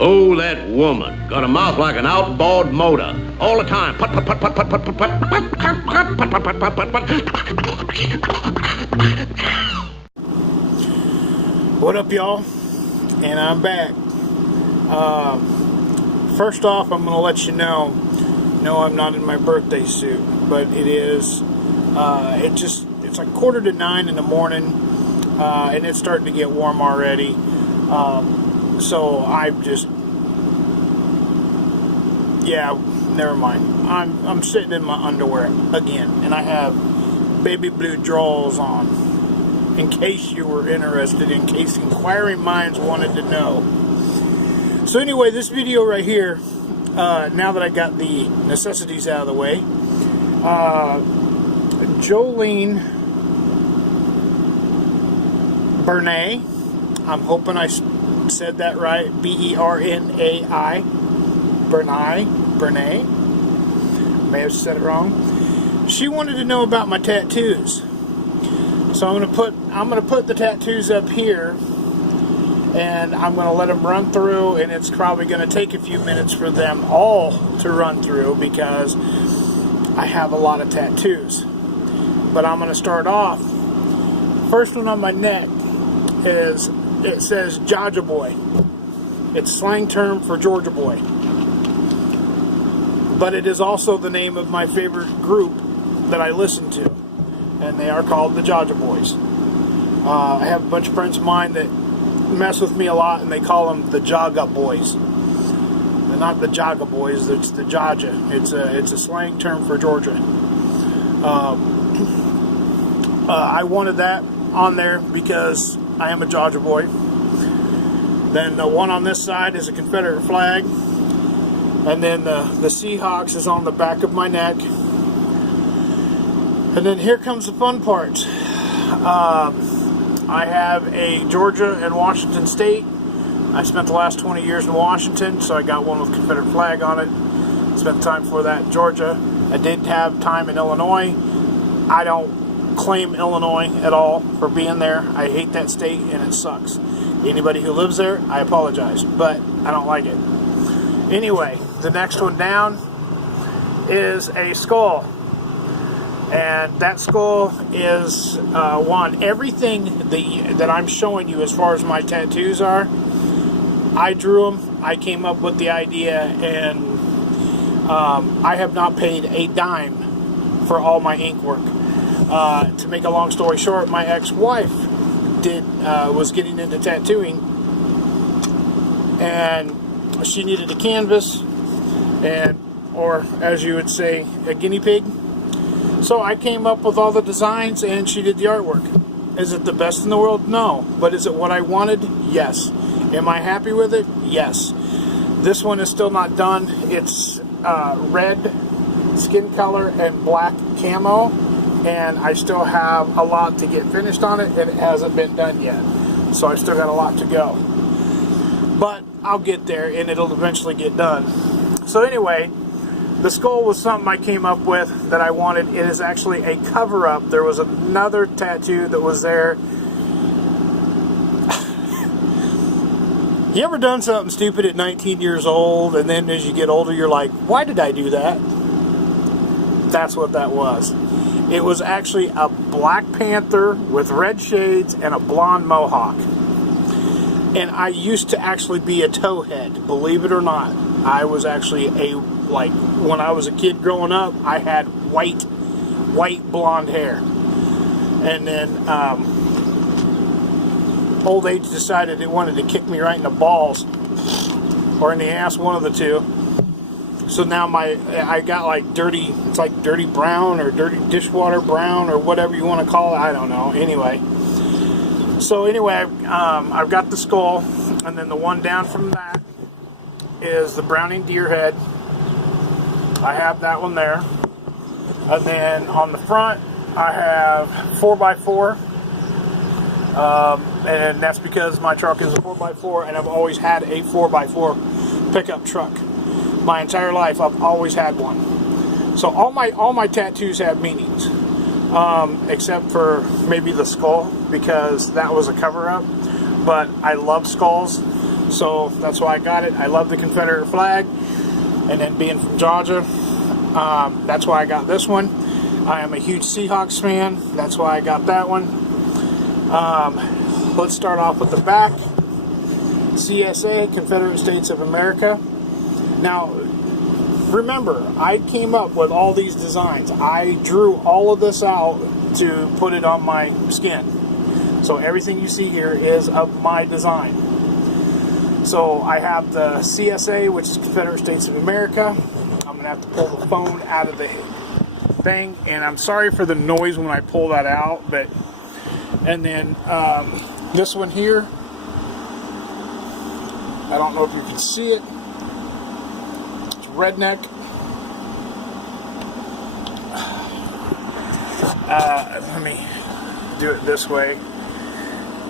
Oh, that woman got a mouth like an outboard motor. All the time. Put, put, put, put, put, put, put, put, put, put, put, put, put, put, put. What up, y'all? And I'm back. First off, I'm going to let you know, no, I'm not in my birthday suit, but it is, it's like 8:45 in the morning, and it's starting to get warm already. So I'm just, yeah, never mind. I'm sitting in my underwear again, and I have baby blue drawers on, in case you were interested, in case inquiring minds wanted to know. So anyway, this video right here, now that I got the necessities out of the way, Jolene Bernay, I'm hoping I said that right, B-E-R-N-A-I, Bernay, may have said it wrong. She wanted to know about my tattoos, so I'm gonna put the tattoos up here, and I'm gonna let them run through, and it's probably gonna take a few minutes for them all to run through because I have a lot of tattoos. But I'm gonna start off. First one on my neck is, it says Georgia Boy. It's slang term for Georgia Boy. But it is also the name of my favorite group that I listen to. And they are called the Georgia Boys. I have a bunch of friends of mine that mess with me a lot, and they call them the Jaga Boys. They're not the Jaga Boys, it's the Georgia. It's a slang term for Georgia. I wanted that on there because I am a Georgia boy. Then the one on this side is a Confederate flag, and then the Seahawks is on the back of my neck. And then here comes the fun part. I have a Georgia and Washington State. I spent the last 20 years in Washington, so I got one with Confederate flag on it. Spent time for that in Georgia. I did have time in Illinois. I don't claim Illinois at all for being there. I hate that state and it sucks. Anybody who lives there, I apologize, but I don't like it. Anyway, the next one down is a skull. And that skull is one. Everything that I'm showing you as far as my tattoos are, I drew them, I came up with the idea, and I have not paid a dime for all my ink work. To make a long story short, my ex-wife was getting into tattooing, and she needed a canvas, or as you would say, a guinea pig. So I came up with all the designs, and she did the artwork. Is it the best in the world? No. But is it what I wanted? Yes. Am I happy with it? Yes. This one is still not done. It's red skin color and black camo, and I still have a lot to get finished on it, and it hasn't been done yet. So I still got a lot to go. But I'll get there, and it'll eventually get done. So anyway, the skull was something I came up with that I wanted. It is actually a cover-up. There was another tattoo that was there. You ever done something stupid at 19 years old, and then as you get older, you're like, why did I do that? That's what that was. It was actually a Black Panther with red shades and a blonde mohawk. And I used to actually be a towhead, believe it or not. I was actually when I was a kid growing up, I had white blonde hair. And then old age decided it wanted to kick me right in the balls or in the ass, one of the two. So now I got like dirty, it's like dirty brown or dirty dishwater brown or whatever you want to call it. I don't know. Anyway. So anyway, I've got the skull, and then the one down from that is the Browning deer head. I have that one there. And then on the front, I have 4x4. And that's because my truck is a 4x4, and I've always had a 4x4 pickup truck. My entire life, I've always had one. So all my tattoos have meanings, except for maybe the skull, because that was a cover-up. But I love skulls. So that's why I got it. I love the Confederate flag. And then being from Georgia, that's why I got this one. I am a huge Seahawks fan. That's why I got that one. Let's start off with the back. CSA, Confederate States of America. Now, remember, I came up with all these designs. I drew all of this out to put it on my skin. So everything you see here is of my design. So I have the CSA, which is Confederate States of America. I'm going to have to pull the phone out of the thing. And I'm sorry for the noise when I pull that out. But and then this one here, I don't know if you can see it. It's redneck. Let me do it this way.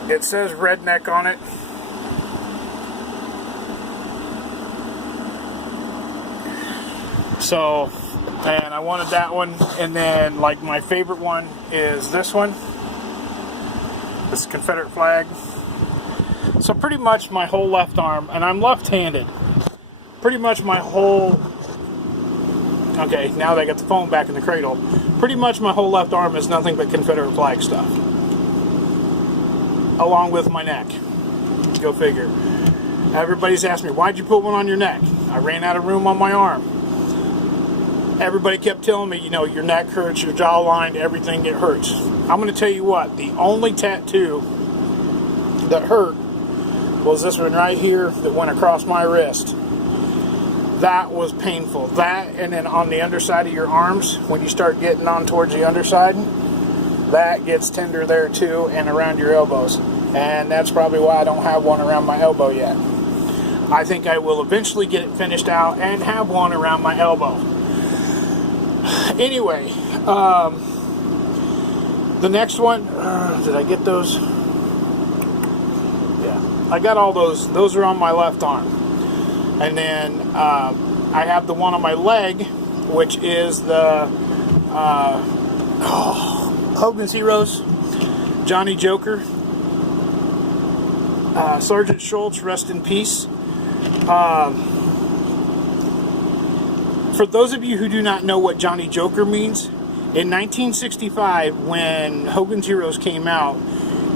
It says redneck on it. So, and I wanted that one. And then, like, my favorite one is this one. This Confederate flag. So pretty much my whole left arm, and I'm left-handed, pretty much my whole, okay, now that I got the phone back in the cradle, pretty much my whole left arm is nothing but Confederate flag stuff. Along with my neck. Go figure. Everybody's asked me, why'd you put one on your neck? I ran out of room on my arm. Everybody kept telling me, you know, your neck hurts, your jawline, everything, it hurts. I'm going to tell you what, the only tattoo that hurt was this one right here that went across my wrist. That was painful. That, and then on the underside of your arms, when you start getting on towards the underside, that gets tender there too, and around your elbows. And that's probably why I don't have one around my elbow yet. I think I will eventually get it finished out and have one around my elbow. Anyway, the next one, did I get those? Yeah, I got all those. Those are on my left arm. And then I have the one on my leg, which is the Hogan's Heroes, Johnny Joker. Sergeant Schultz, rest in peace. For those of you who do not know what Johnny Joker means, in 1965, when Hogan's Heroes came out,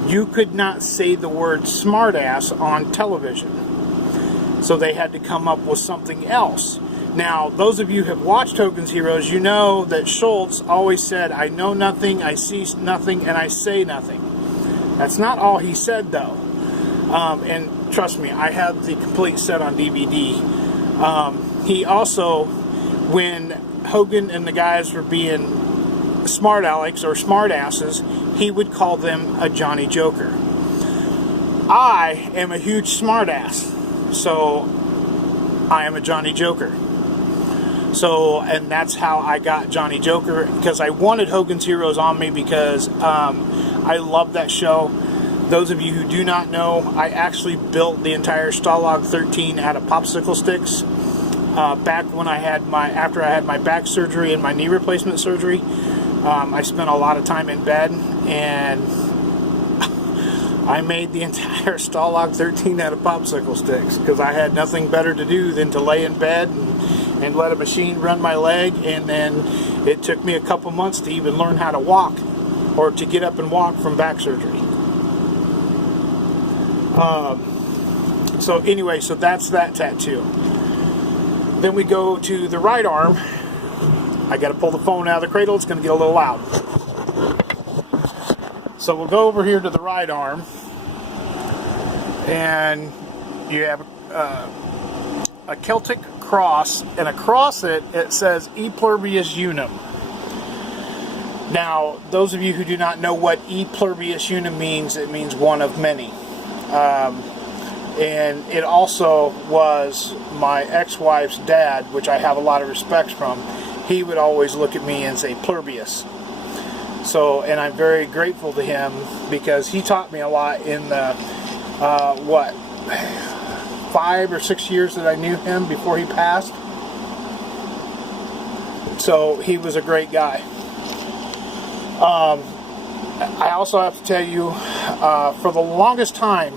you could not say the word smartass on television. So they had to come up with something else. Now, those of you who have watched Hogan's Heroes, you know that Schultz always said, I know nothing, I see nothing, and I say nothing. That's not all he said, though. And trust me, I have the complete set on DVD. He also, when Hogan and the guys were being smart alecks or smart asses, he would call them a Johnny Joker. I am a huge smart ass, so I am a Johnny Joker. So, and that's how I got Johnny Joker, because I wanted Hogan's Heroes on me because I love that show. Those of you who do not know, I actually built the entire Stalag 13 out of popsicle sticks. Back when after I had my back surgery and my knee replacement surgery, I spent a lot of time in bed, and I made the entire Stalag 13 out of popsicle sticks because I had nothing better to do than to lay in bed and let a machine run my leg. And then it took me a couple months to even learn how to walk, or to get up and walk from back surgery. So anyway, so that's that tattoo. Then we go to the right arm. I got to pull the phone out of the cradle. It's going to get a little loud. So we'll go over here to the right arm, and you have a Celtic cross, and across it says E pluribus unum. Now, those of you who do not know what E pluribus unum means, it means one of many. And it also was my ex-wife's dad, which I have a lot of respect from. He would always look at me and say pluribus. So, and I'm very grateful to him because he taught me a lot in the, 5 or 6 years that I knew him before he passed. So, he was a great guy. I also have to tell you, for the longest time,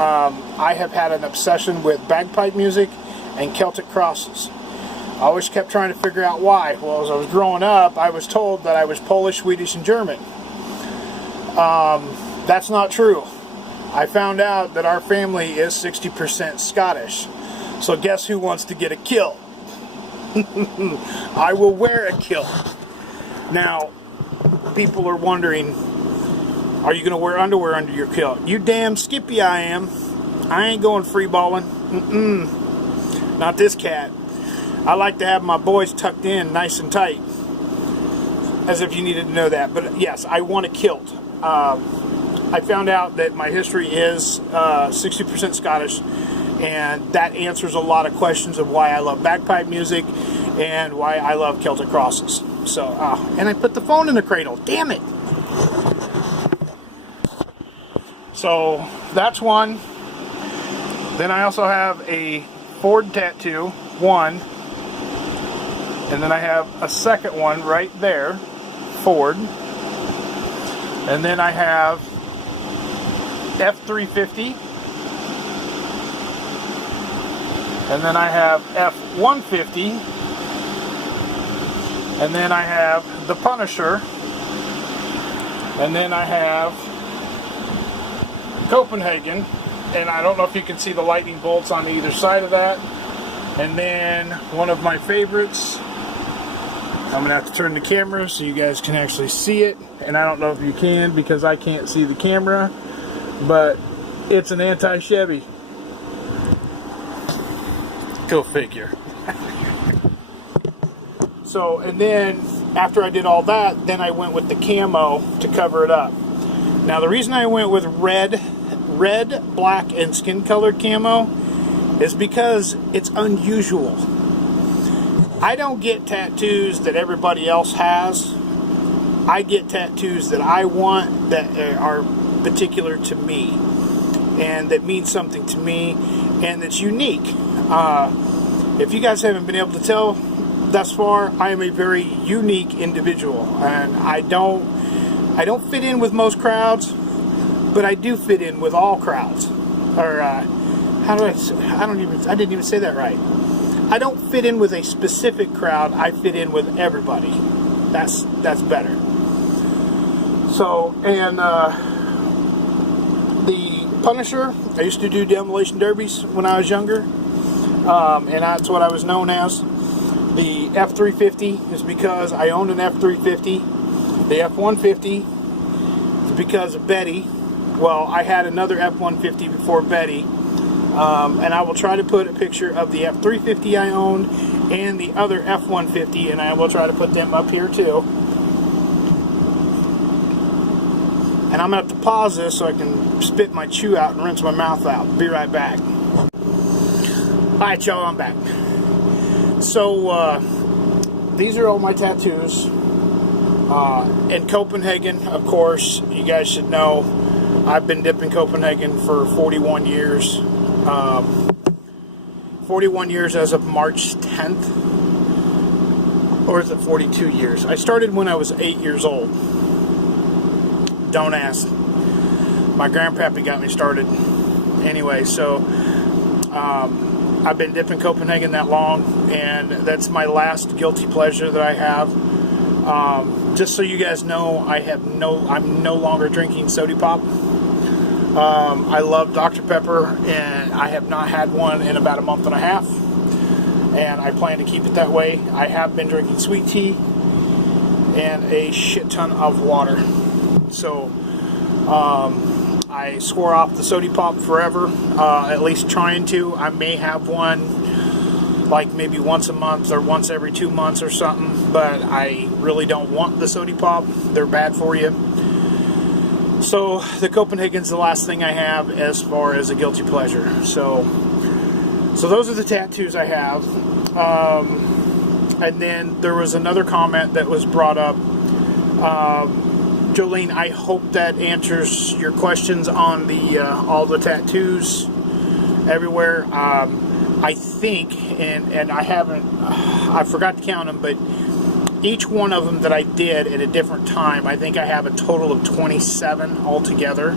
I have had an obsession with bagpipe music and Celtic crosses. I always kept trying to figure out why. Well, as I was growing up, I was told that I was Polish, Swedish, and German. That's not true. I found out that our family is 60% Scottish. So guess who wants to get a kilt? I will wear a kilt. Now, people are wondering, are you going to wear underwear under your kilt? You damn skippy I am. I ain't going free balling. Not this cat. I like to have my boys tucked in nice and tight. As if you needed to know that. But yes, I want a kilt. I found out that my history is 60% Scottish, and that answers a lot of questions of why I love bagpipe music and why I love Celtic crosses. So, and I put the phone in the cradle. Damn it! So that's one. Then I also have a Ford tattoo, one, and then I have a second one right there, Ford, and then I have F350, and then I have F150, and then I have the Punisher, and then I have Copenhagen, and I don't know if you can see the lightning bolts on either side of that. And then one of my favorites, I'm gonna have to turn the camera so you guys can actually see it, and I don't know if you can because I can't see the camera, but it's an anti-Chevy. Go figure. So, and then after I did all that, then I went with the camo to cover it up. Now the reason I went with red, black, and skin colored camo is because it's unusual. I don't get tattoos that everybody else has. I get tattoos that I want that are particular to me and that mean something to me and that's unique. If you guys haven't been able to tell thus far, I am a very unique individual, and I don't fit in with most crowds, but I do fit in with all crowds. Or I didn't even say that right. I don't fit in with a specific crowd. I fit in with everybody. That's better. So, and the Punisher, I used to do demolition derbies when I was younger, and that's what I was known as. The F350 is because I owned an F350. The F150 is because of Betty. Well, I had another F150 before Betty, and I will try to put a picture of the F350 I owned and the other F150, and I will try to put them up here too. And I'm going to have to pause this so I can spit my chew out and rinse my mouth out. Be right back. Alright, y'all, I'm back. So, these are all my tattoos. In Copenhagen, of course, you guys should know, I've been dipping Copenhagen for 41 years. 41 years as of March 10th. Or is it 42 years? I started when I was 8 years old. Don't ask. My grandpappy got me started. Anyway, so I've been dipping Copenhagen that long, and that's my last guilty pleasure that I have. Just so you guys know, I'm no longer drinking soda pop. I love Dr. Pepper, and I have not had one in about a month and a half, and I plan to keep it that way. I have been drinking sweet tea and a shit ton of water. So I swore off the soda pop forever, at least trying to. I may have one like maybe once a month or once every 2 months or something, but I really don't want the soda pop. They're bad for you. So the Copenhagen's the last thing I have as far as a guilty pleasure. So those are the tattoos I have. And then there was another comment that was brought up. Jolene, I hope that answers your questions on the all the tattoos everywhere. I think, and I forgot to count them, but each one of them that I did at a different time, I think I have a total of 27 altogether.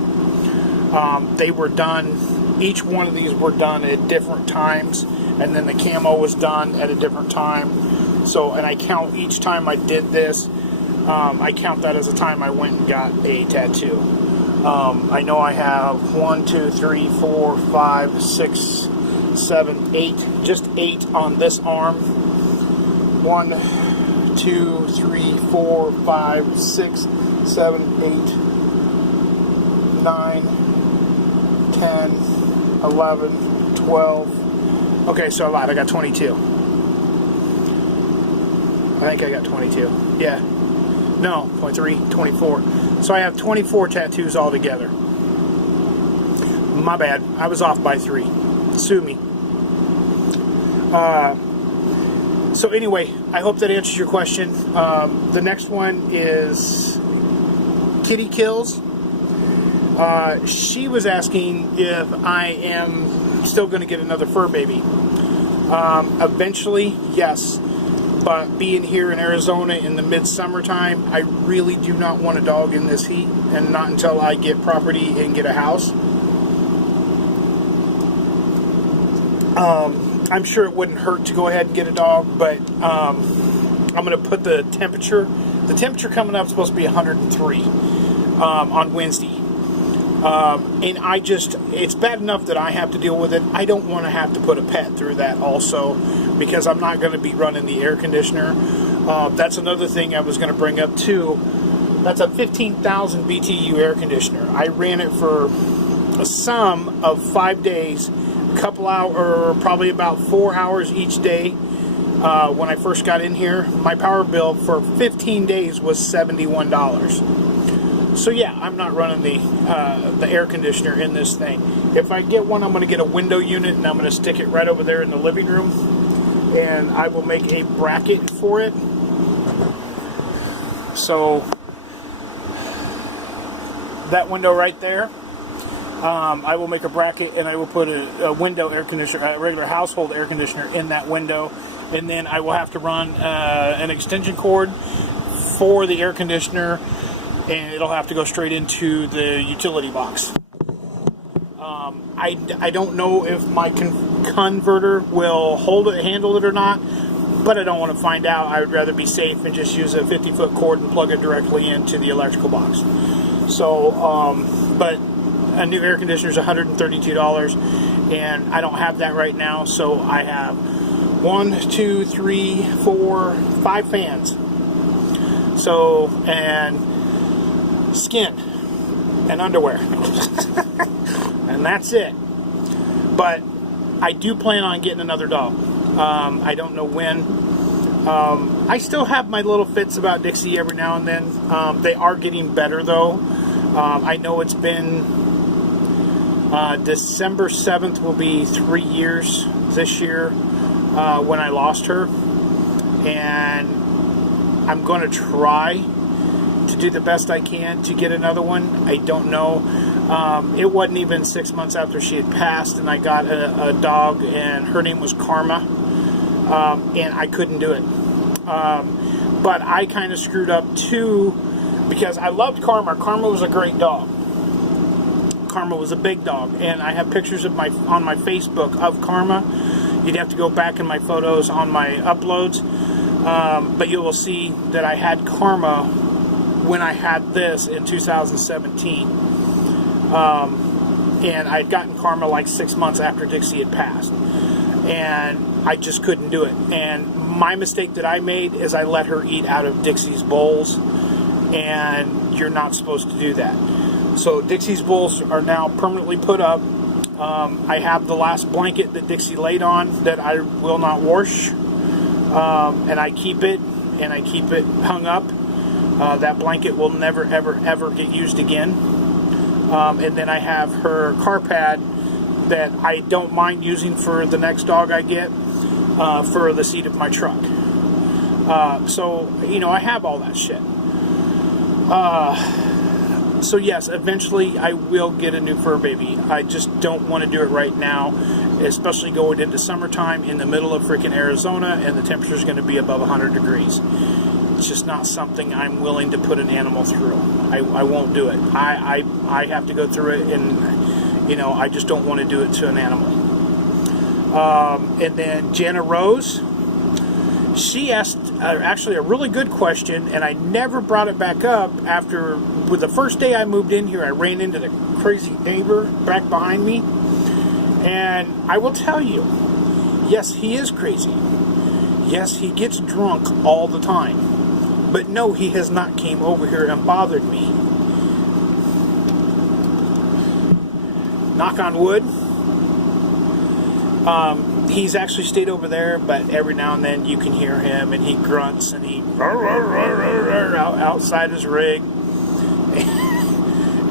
They were done each one of these were done at different times, and then the camo was done at a different time. So, and I count each time I did this, I count that as a time I went and got a tattoo. I know I have 1, 2, 3, 4, 5, 6, 7, 8, just 8 on this arm. 1, 2, 3, 4, 5, 6, 7, 8, 9, 10, 11, 12. Okay, so I lied. I got 22. I think I got 22. Yeah. No, 23, 24. So I have 24 tattoos altogether. My bad. I was off by 3. Sue me. So anyway, I hope that answers your question. The next one is Kitty Kills. She was asking if I am still going to get another fur baby. Eventually, yes. But being here in Arizona in the midsummer time, I really do not want a dog in this heat, and not until I get property and get a house. I'm sure it wouldn't hurt to go ahead and get a dog, but I'm going to put the temperature. The temperature coming up is supposed to be 103 on Wednesday. And it's bad enough that I have to deal with it. I don't want to have to put a pet through that also, because I'm not going to be running the air conditioner. That's another thing I was going to bring up too. That's a 15,000 BTU air conditioner. I ran it for a sum of 5 days, a couple hours, or probably about 4 hours each day. When I first got in here, my power bill for 15 days was $71. So yeah, I'm not running the air conditioner in this thing. If I get one, I'm going to get a window unit, and I'm going to stick it right over there in the living room, and I will make a bracket for it. So that window right there, I will make a bracket, and I will put a window air conditioner, a regular household air conditioner in that window, and then I will have to run an extension cord for the air conditioner, and it'll have to go straight into the utility box. I don't know if my converter will handle it or not, but I don't want to find out. I would rather be safe and just use a 50-foot cord and plug it directly into the electrical box. So, but a new air conditioner is $132, and I don't have that right now, so I have 1, 2, 3, 4, 5 fans. So, and skin and underwear. And that's it. But I do plan on getting another dog. I don't know when. I still have my little fits about Dixie every now and then. They are getting better though. I know it's been December 7th will be 3 years this year when I lost her, and I'm going to try to do the best I can to get another one. I don't know. It wasn't even 6 months after she had passed, and I got a dog, and her name was Karma, and I couldn't do it. But I kind of screwed up too, because I loved Karma. Karma was a great dog. Karma was a big dog, and I have pictures of on my Facebook of Karma. You'd have to go back in my photos on my uploads, but you will see that I had Karma when I had this in 2017. And I'd gotten Karma like 6 months after Dixie had passed, and I just couldn't do it. And my mistake that I made is I let her eat out of Dixie's bowls, and you're not supposed to do that. So Dixie's bowls are now permanently put up. I have the last blanket that Dixie laid on that I will not wash, and I keep it hung up. That blanket will never, ever, ever get used again. And then I have her car pad that I don't mind using for the next dog I get, for the seat of my truck. So, I have all that shit. So yes, eventually I will get a new fur baby. I just don't want to do it right now, especially going into summertime in the middle of freaking Arizona, and the temperature is going to be above 100 degrees. It's just not something I'm willing to put an animal through. I won't do it. I have to go through it, and You know, I just don't want to do it to an animal. And then Jana Rose, she asked actually a really good question, and I never brought it back up after, with the first day I moved in here, I ran into the crazy neighbor back behind me. And I will tell you, yes, he is crazy. Yes, he gets drunk all the time. But no, he has not came over here and bothered me. Knock on wood. He's actually stayed over there, but every now and then you can hear him, and he grunts, and he outside his rig.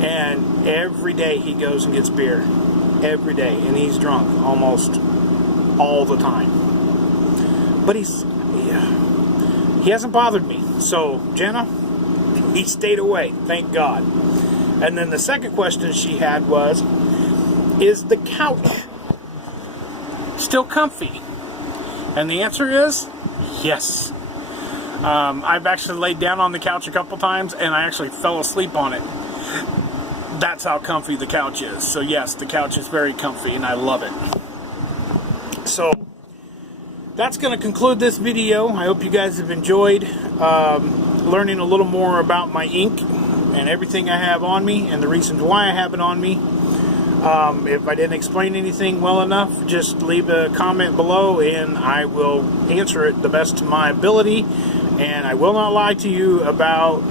And every day he goes and gets beer. Every day. And he's drunk almost all the time. But he hasn't bothered me. So, Jenna, he stayed away. Thank God. And then the second question she had was, is the couch still comfy? And the answer is yes. I've actually laid down on the couch a couple times, and I actually fell asleep on it. That's how comfy the couch is. So yes, the couch is very comfy, and I love it. So that's going to conclude this video. I hope you guys have enjoyed learning a little more about my ink and everything I have on me, and the reasons why I have it on me. If I didn't explain anything well enough, just leave a comment below, and I will answer it the best to my ability, and I will not lie to you about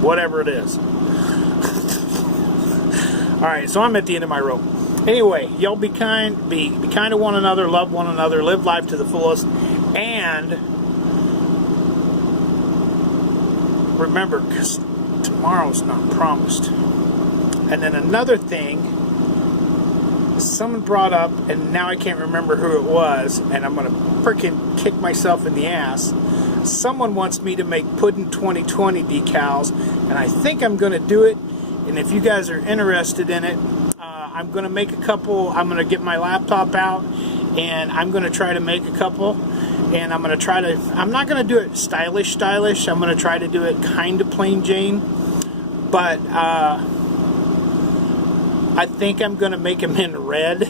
whatever it is. Alright, so I'm at the end of my rope. Anyway, y'all be kind, be kind to one another, love one another, live life to the fullest, and remember, because tomorrow's not promised. And then another thing, someone brought up, and now I can't remember who it was, and I'm going to freaking kick myself in the ass. Someone wants me to make Puddin 2020 decals, and I think I'm going to do it. And if you guys are interested in it, I'm going to make a couple. I'm going to get my laptop out, and I'm going to try to make a couple. And I'm going to try to, I'm not going to do it stylish. I'm going to try to do it kind of plain Jane. But I think I'm going to make them in red.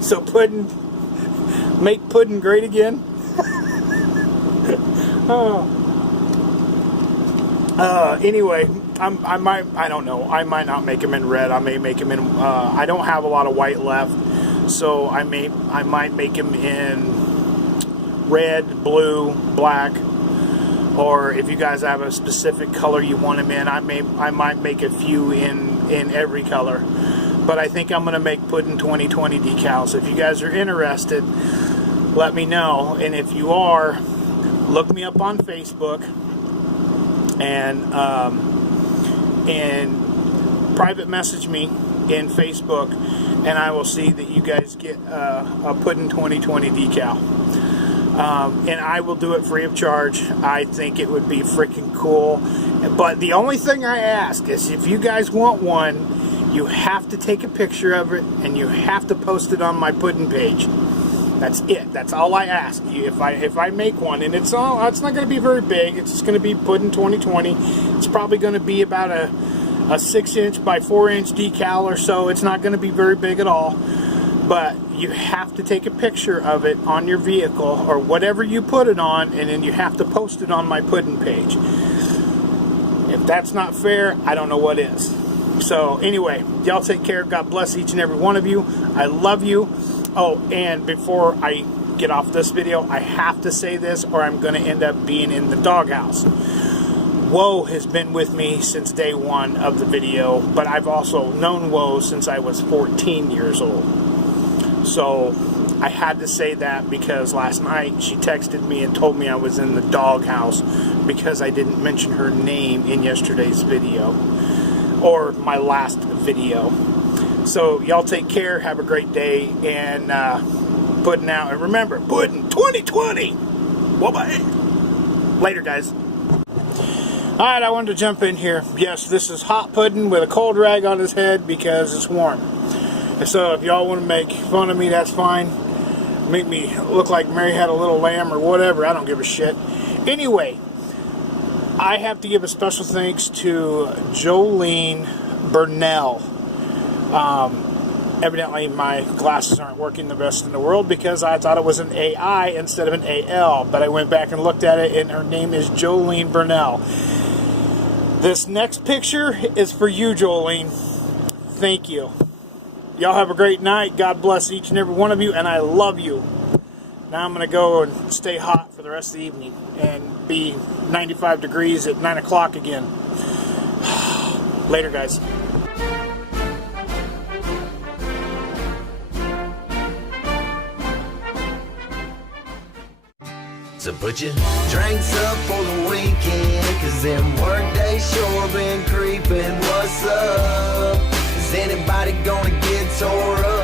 So Puddin, make Puddin great again. Anyway, I don't know. I might not make them in red. I may make them in, I don't have a lot of white left. So I might make them in red, blue, black. Or if you guys have a specific color you want them in, I might make a few in every color. But I think I'm going to make Puddin 2020 decals. If you guys are interested, let me know. And if you are, look me up on Facebook and private message me in Facebook, and I will see that you guys get a Puddin 2020 decal. And I will do it free of charge. I think it would be freaking cool. But the only thing I ask is, if you guys want one, you have to take a picture of it, and you have to post it on my Puddin page. That's it. That's all I ask you. If I make one, and it's not going to be very big. It's just going to be Puddin 2020. It's probably going to be about a 6-inch by 4-inch decal or so. It's not going to be very big at all. But you have to take a picture of it on your vehicle or whatever you put it on, and then you have to post it on my Puddin page. If that's not fair, I don't know what is. So anyway, y'all take care. God bless each and every one of you. I love you. Oh, and before I get off this video, I have to say this, or I'm going to end up being in the doghouse. Woe has been with me since day one of the video, but I've also known Woe since I was 14 years old. So I had to say that because last night she texted me and told me I was in the doghouse because I didn't mention her name in yesterday's video, or my last video. So y'all take care, have a great day, and Puddin out. And remember, Puddin 2020! Bye-bye! Later, guys. Alright, I wanted to jump in here. Yes, this is hot Puddin with a cold rag on his head because it's warm. So if y'all want to make fun of me, that's fine. Make me look like Mary had a little lamb or whatever. I don't give a shit. Anyway, I have to give a special thanks to Jolene Burnell. Evidently, my glasses aren't working the best in the world because I thought it was an AI instead of an AL. But I went back and looked at it, and her name is Jolene Burnell. This next picture is for you, Jolene. Thank you. Y'all have a great night. God bless each and every one of you, and I love you. Now I'm going to go and stay hot for the rest of the evening and be 95 degrees at 9 o'clock again. Later, guys. So put your drinks up for the weekend, 'cause them work days sure been creeping. What's up? Is anybody gonna get tore up?